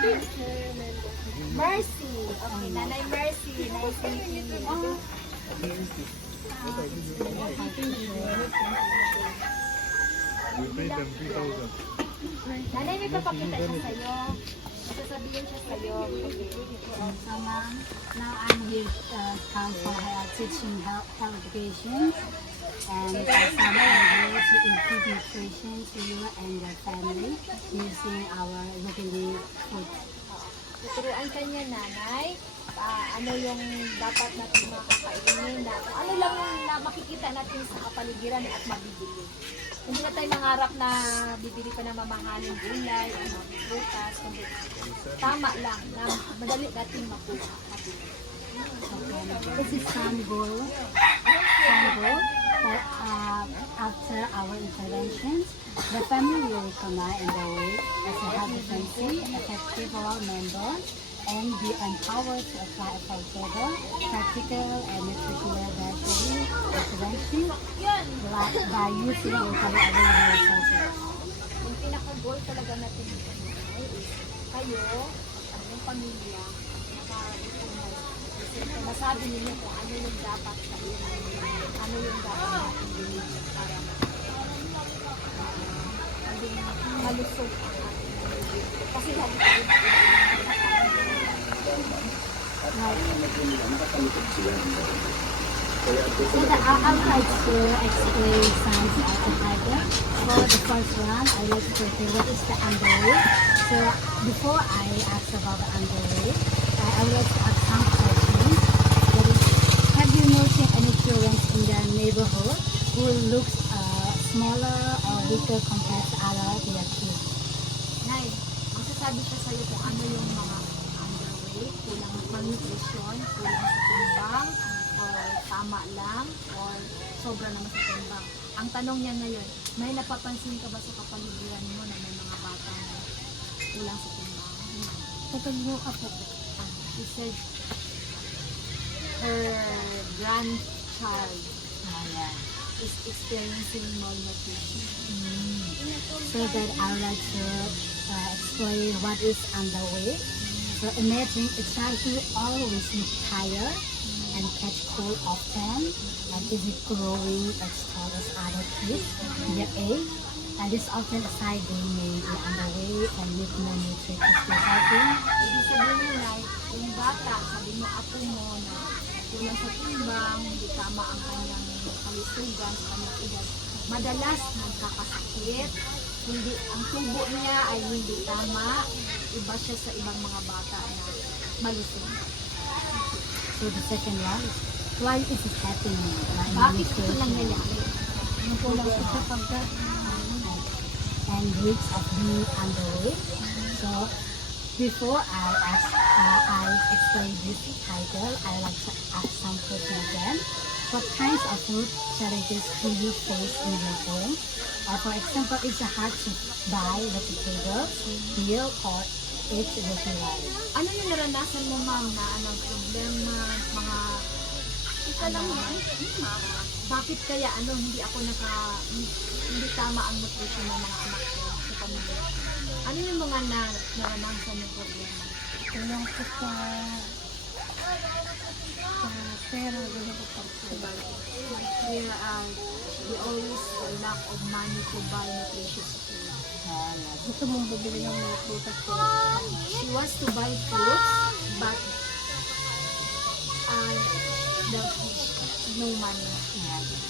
Mercy. Okay, Nanay Mercy. Nice meeting you. Nanay, may papakita siya sa'yo. Sasabihin siya sa'yo. So ma'am, now I'm here come for teaching health education, and summer I'm here to improve nutrition to you and your family using our locally food. Tuturuan ka niya, Nanay. Ano yung dapat natin makakainin, ano lang na makikita natin sa kapaligiran at mabibili. Hindi na tayo mangarap na bibili pa ng mamahaling gulay o mga prutas, kundi tama lang na madali natin makuha. This is Sanggol. Sanggol. After our interventions, the family will recommend in the way as a health efficiency, effective for all members, and be empowered to apply effective, practical, and nutritional dietary intervention by using locally available resources. Yung pinaka-goal talaga natin dito ay kayo, at yung pamilya, masabi ninyo kung ano yung dapat kainin, ano yung dapat natin gawin para maging malusog ang ating pamilya. Kasi lagi tayo So I would like to explain signs of the tiger. For the first one, I like to say what is the underweight. So before I ask about the underweight, I would like to ask some questions. That is, have you noticed any children in the neighborhood who looks smaller or weaker compared to other their kids? Nay, ang sasabi siya sa'yo kung ano yung mga underweight, kulang malnutrition, kulang sa timbang, or tama lang, or sobra naman sa timbang. Ang tanong niya ngayon, may napapansin ka ba sa kapaligiran mo na may mga bata na kulang sa timbang? Kapag mo ako, She said her grandchild is experiencing malnutrition. so that I would like to explain what is underweight. So imagine a child who always look tired and catch cold often and isn't growing as tall as other kids their age. And this often a sign they may be underweight and need more nutritious healthy. Ibig sabihin mo na, yung bata, sabi mo apo mo na kulang sa timbang, hindi tama ang kanyang kalusugan sa kanyang edad. Madalas nagkakasakit, hindi, ang tubo niya ay hindi tama, iba siya sa ibang mga bata na malusog. So the second one, why is it happening? Bakit ito nangyayari? Ang kulang sa sapagkat and risks of being underweight. So before I explain this title, I like to ask some questions again. What kinds of food challenges do you face in your home? For example, is it hard to buy vegetables, milk, or eat regularly? Ano yung naranasan mo, ma'am, na anong problema, mga bakit kaya hindi ako hindi tama ang nutrition ng mga anak ko sa pamilya? Ano yung mga naranasan ng problema? Kulang ko sa pera, gano'n ko pa. We always lack of money to buy nutritious food. Gusto mong bibili ng mga prutas ko. She wants to buy fruits, but the no money.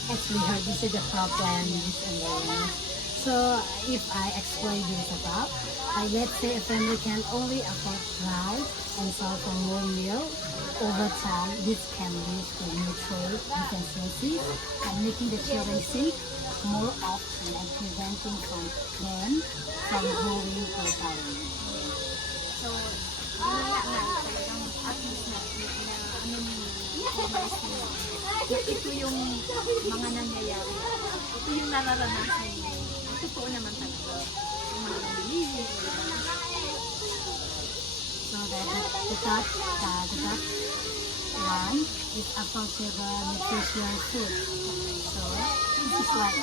Actually, this is the problem in this environment. So, if I explain this about, let's say a family can only afford rice and salt for more meal. Over time, this can lead to nutrient deficiencies and making the children sick more often and preventing them from growing properly. So, yun nga talagang at least ito yung mga nangyayari. Ito yung nararanasan niyo. Totoo naman talaga. Yung mga nabili. So the third one is about the nutritional food. So this is like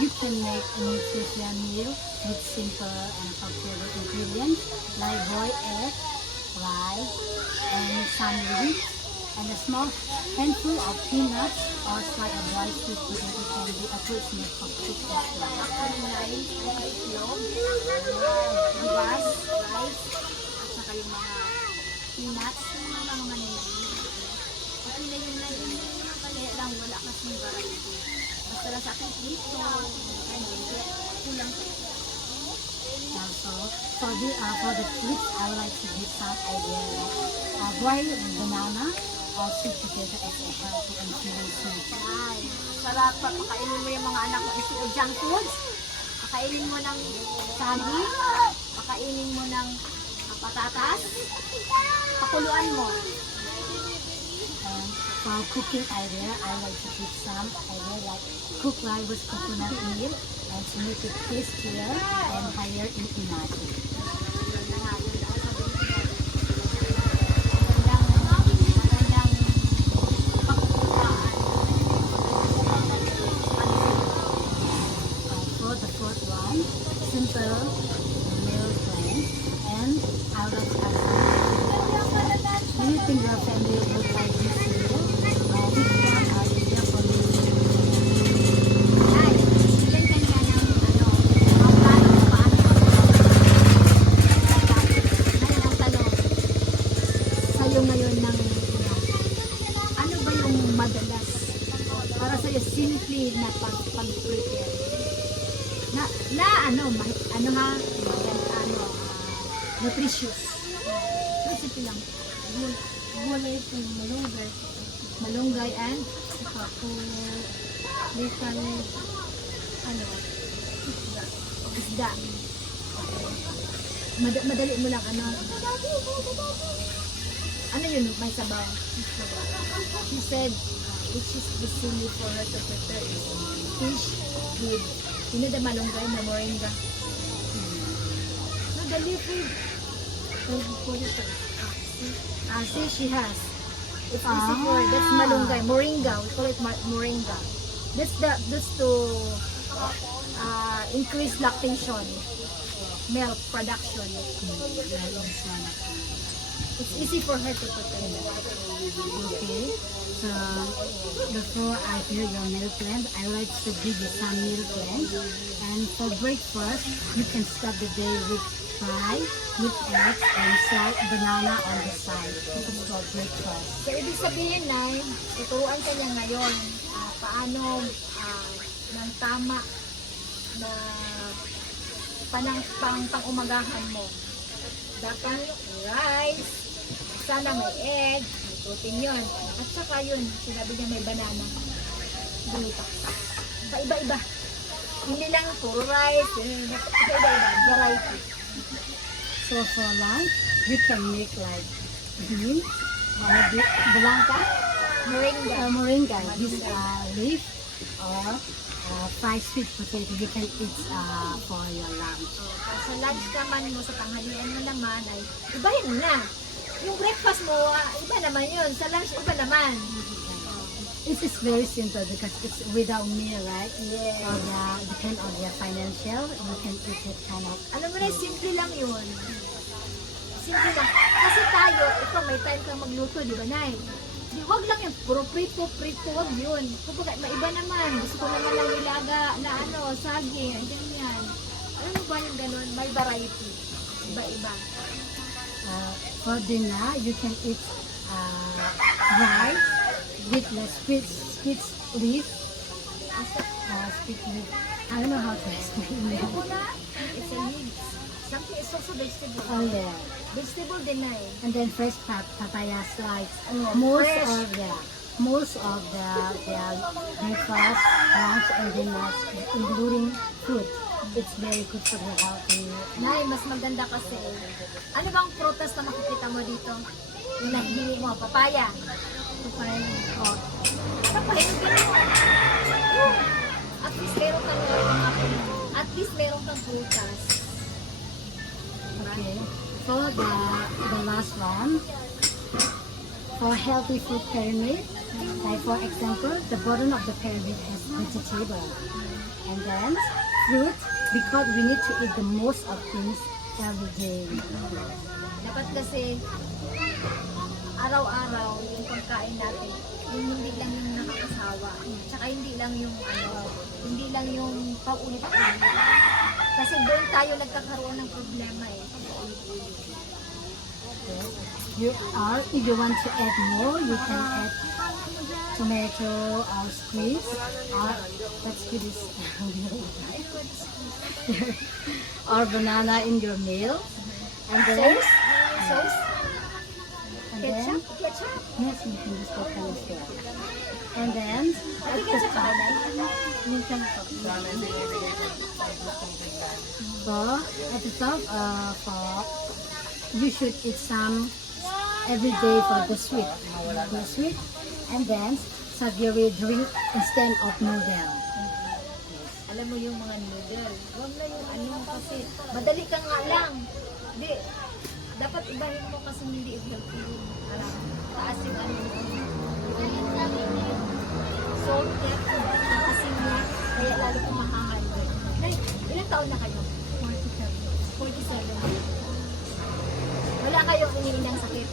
you can make a nutrition meal with simple and affordable ingredients like boiled egg, rice, and some wheat, and a small handful of peanuts or slice of rice with potato can be a fruit snack for kids as well. Ako nilay, ay itlog, bigas, rice, at saka yung mga peanuts, yung mga manilay. Okay na yun na yun, kaya lang wala kasing variety. Basta lang sa akin ito, ganyan, kaya kulang pa. Also, for the kids, I would like to give some idea. Boiled banana or sweet potato as a healthy and filling snack. Ay, sarap pa, pakainin mo yung mga anak mo ito o junk foods. Pakainin mo ng saging, pakainin mo ng patatas, pakuluan mo. And for cooking idea, I like to give some idea like cook rice with coconut meal and to make it tastier and higher in energy. For the fourth one, simple meal plan, and I would like to ask you, do you think your family would like this meal? Which one are easier for you? Ay, ganyan ka ng mga plano kung paano. Ngayon ang tanong, sa'yo ngayon ng ano ba yung madalas para sa'yo simple na pag-prepare? Nutritious. Recipe lang. Gulay po, malunggay. Malunggay and Saka po, likan, isda. Madali mo lang ano yun, may sabaw. She said, which is easy for her to prepare is fish with, the malunggay na moringa. Madali food. See, she has. It's easy for her. That's malunggay. Moringa. We call it moringa. That's to increase lactation. Milk production. It's easy for her to prepare. Okay, so before I hear your meal plan, I like to give you some meal plan. And for breakfast, you can start the day with fry, with eggs, and salt banana on the side. This is for breakfast. So, ibig sabihin na, tuturuan ka niya ngayon paano ng tama na pang-umagahan mo. Dapat rice, sana may egg, may protein yun. At saka yun, sinabi niya may banana. Buta. Iba-iba. Hindi lang puro rice, iba-iba, variety. So for lunch, you can make like beans, blanca, Moringa. moringa, this leaf, or fried sweet potato. You can eat for your lunch. Sa lunch naman mo, sa tanghalian mo naman, ay ibahin mo na. Yung breakfast mo, iba naman yun. Sa lunch, iba naman. It is very simple because it's without meal, right? Yes. So depend on your financial, you can eat it kind of. Alam mo na, simple lang yun. Simple lang. Kasi tayo, ito may time kang magluto, di ba, Nay? Di, wag lang yung puro prito, wag yun. Kumbaga, maiba naman. Gusto ko naman lang ilaga na saging, ganyan. Alam mo ba yung ganun? May variety. Iba-iba. For dinner, you can eat rice with the split leaf. Split leaf. I don't know how to explain it. Ako na, it's a leaves. Something is also vegetable. Oh yeah. Vegetable din na eh. And then fresh papaya slice. Oh, most fresh. of the breakfast, lunch, and dinner, including fruit. It's very good for the healthy. Nay, mas maganda kasi. Ano bang prutas na makikita mo dito? Yung nahihingi mo, papaya. Papaya. Oh. Papaya, ganun. At least meron kang prutas. Okay. So the last one. for healthy food pyramid, like for example, the bottom of the pyramid has vegetable, and then fruit because we need to eat the most of things every day. Dapat kasi araw-araw yung pagkain natin, yung hindi lang yung nakakasawa. Tsaka hindi lang yung hindi lang yung paulit-ulit. Kasi doon tayo nagkakaroon ng problema eh. Paulit-ulit. If you want to add more, you can add tomato or squeeze or let's put this or banana in your meal. And then, Sauce? and then Ketchup? Ketchup? yes, you can just put them as well. And then at the Ketchup top, ba? minsan po. So at the top, you should eat some every day for the sweet, and then savory drink instead of noodle. Alam mo yung mga noodle. Huwag na yung kasi madali ka nga lang. Hindi. Dapat ibahin mo kasi hindi healthy yung taas yung salt, kasi kaya lalo kong mahahal. Nay, ilang taon na kayo? 47. Wala kayong iniinyang sakit?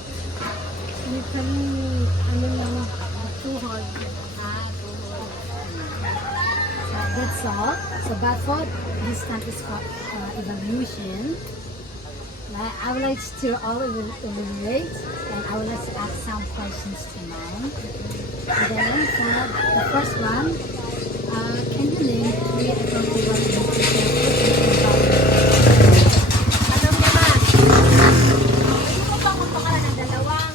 May kami, lang, tuhod. Tuhod. So that's all. So but for this time is for evaluation. I would like to all evaluate, and I would like to ask some questions to mine. And then for the first one, can you name 3 appropriate Alam naman, pwede mo bang magpakaroon ng dalawang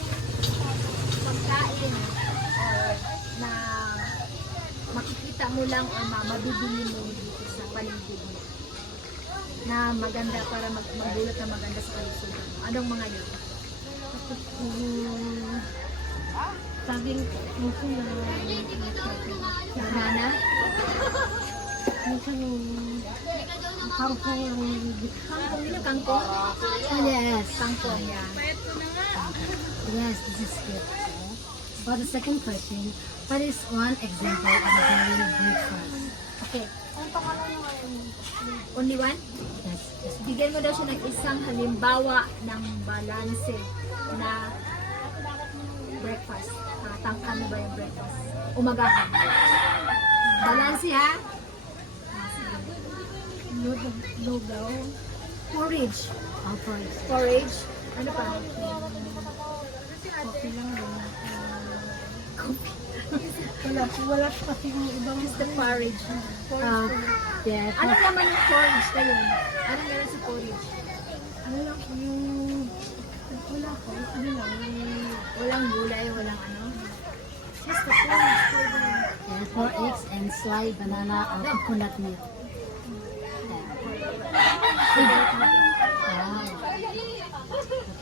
pagkain na makikita mo lang o mabibili mo dito sa paligid mo na maganda para magulat na maganda sa kalusugan mo? Anong mga yun? Saging puso na Banana? minsan kangkong Kangkong yun, kangkong? yes, Kangkong yan. yes, this is good. For the second question, what is one example of a daily breakfast? Okay. Only one? Yes, yes. Bigyan mo daw siya ng isang halimbawa ng balanse na breakfast. Tangkan mo ba yung breakfast? Umagahan. Balanse ha? Lugaw. Porridge. Ang porridge. Porridge. Ano pa? Coffee lang din. Coffee. Wala kasi yung ibang Just the porridge. Porridge. yeah, Ano naman yung porridge na yun? Ano meron sa porridge? ano lang yung wala ko, ano lang Walang gulay, walang ano? Just the porridge. yeah, 4 eggs and sliced banana or coconut milk.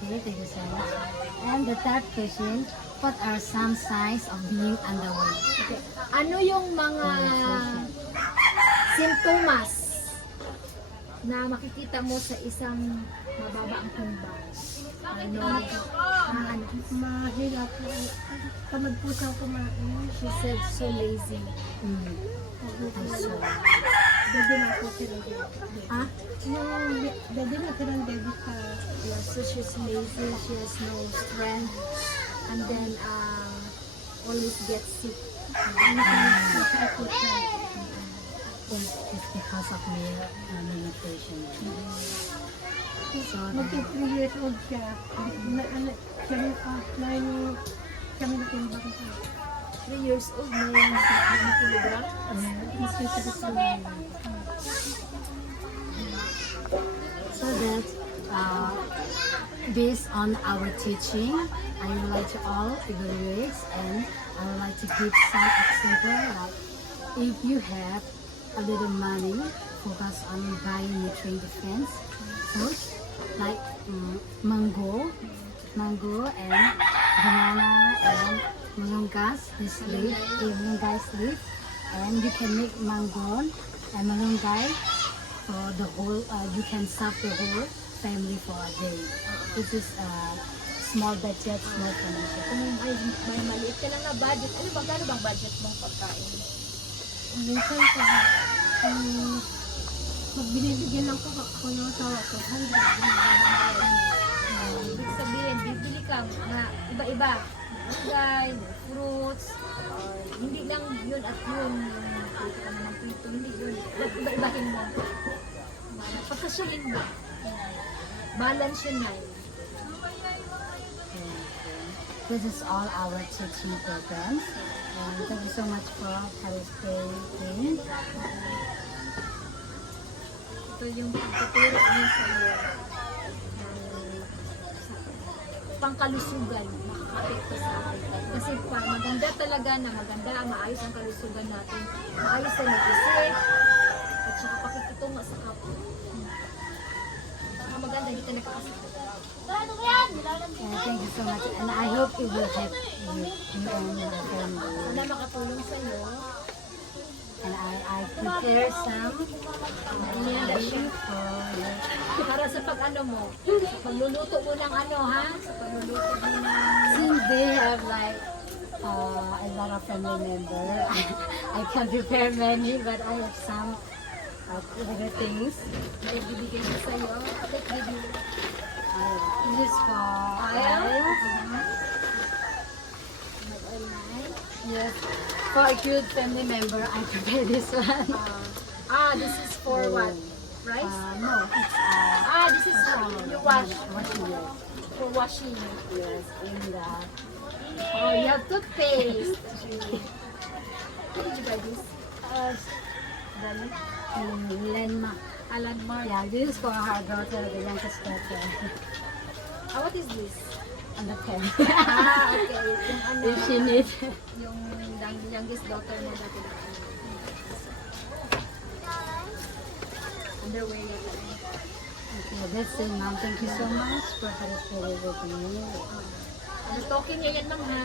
Okay, thank you so much. And the third question, what are some signs of being underweight? Okay. Ano yung mga simptomas na makikita mo sa isang mababa ang timbang? Ano? Mahirap po. Tamad po siya kumain. She said so lazy. I saw. Dede na ako sila Ha? Yung dede na sila dede sa Yeah, so she's lazy, she has no strength, and then always gets sick. ako siya. It's because of malnutrition. So, Magti 3 years old siya. Na, siya rin, 9 kami na timbang siya. 3 years old na yung kilogram. Mas may sakit sa mga. so that based on our teaching, I would like to all evaluate and I would like to give some example. Like if you have a little money, focus on buying nutrient defense food like mango and banana and malunggay leaf, and you can make mango and malunggay for the whole. You can serve the whole family for a day. This is small budget, small financial. Kung may maliit ka lang na budget, ano ba, gano'n bang budget mong pagkain? Minsan pa, magbinibigyan lang ko ako ng asawa ko, 100. Ibig sabihin, bibili ka na iba-iba. Gulay, fruits, or hindi lang yun at yun. Yung prito ka naman prito, hindi yun. Iba-ibahin mo. Pagkasulin mo. Balance yun na yun. This is all our teaching programs. And thank you so much for participating. Ito yung pagkaturo niya sa iyo. Pangkalusugan, makaka-apekto sa atin. Kasi maganda talaga na maganda, maayos ang kalusugan natin. Maayos ang mag-isip, at saka pakikitungo sa kapwa. Maganda, hindi ka nakakasakit. Thank you so much. And I hope it will help you and your family. Sana makatulong sa iyo. And I prepare some Inihanda siya. for you. Para sa pag-ano mo, sa pagluluto mo ng ano ha? Sa pagluluto mo ng... Since they have like a lot of family members, I can prepare many, but I have some other things. May bibigyan siya sa iyo. Take video. This is for Oil? oil. Mag-oil na eh. Yes, for a good family member, I prepare this one. This is for what? Rice? No, it's This is you wash. washing it. For washing. Yes, in the Oh, you have toothpaste. Where did you buy this? Lenma. Landmark. Yeah, this is for her daughter, the youngest daughter. What is this? And the pen. Okay. Yung ano, If she needs. yung youngest daughter mo dati. Underwear yata. Okay, that's it, ma'am. Thank you so much for participating with me. Ano, token niya yan, ma'am, ha?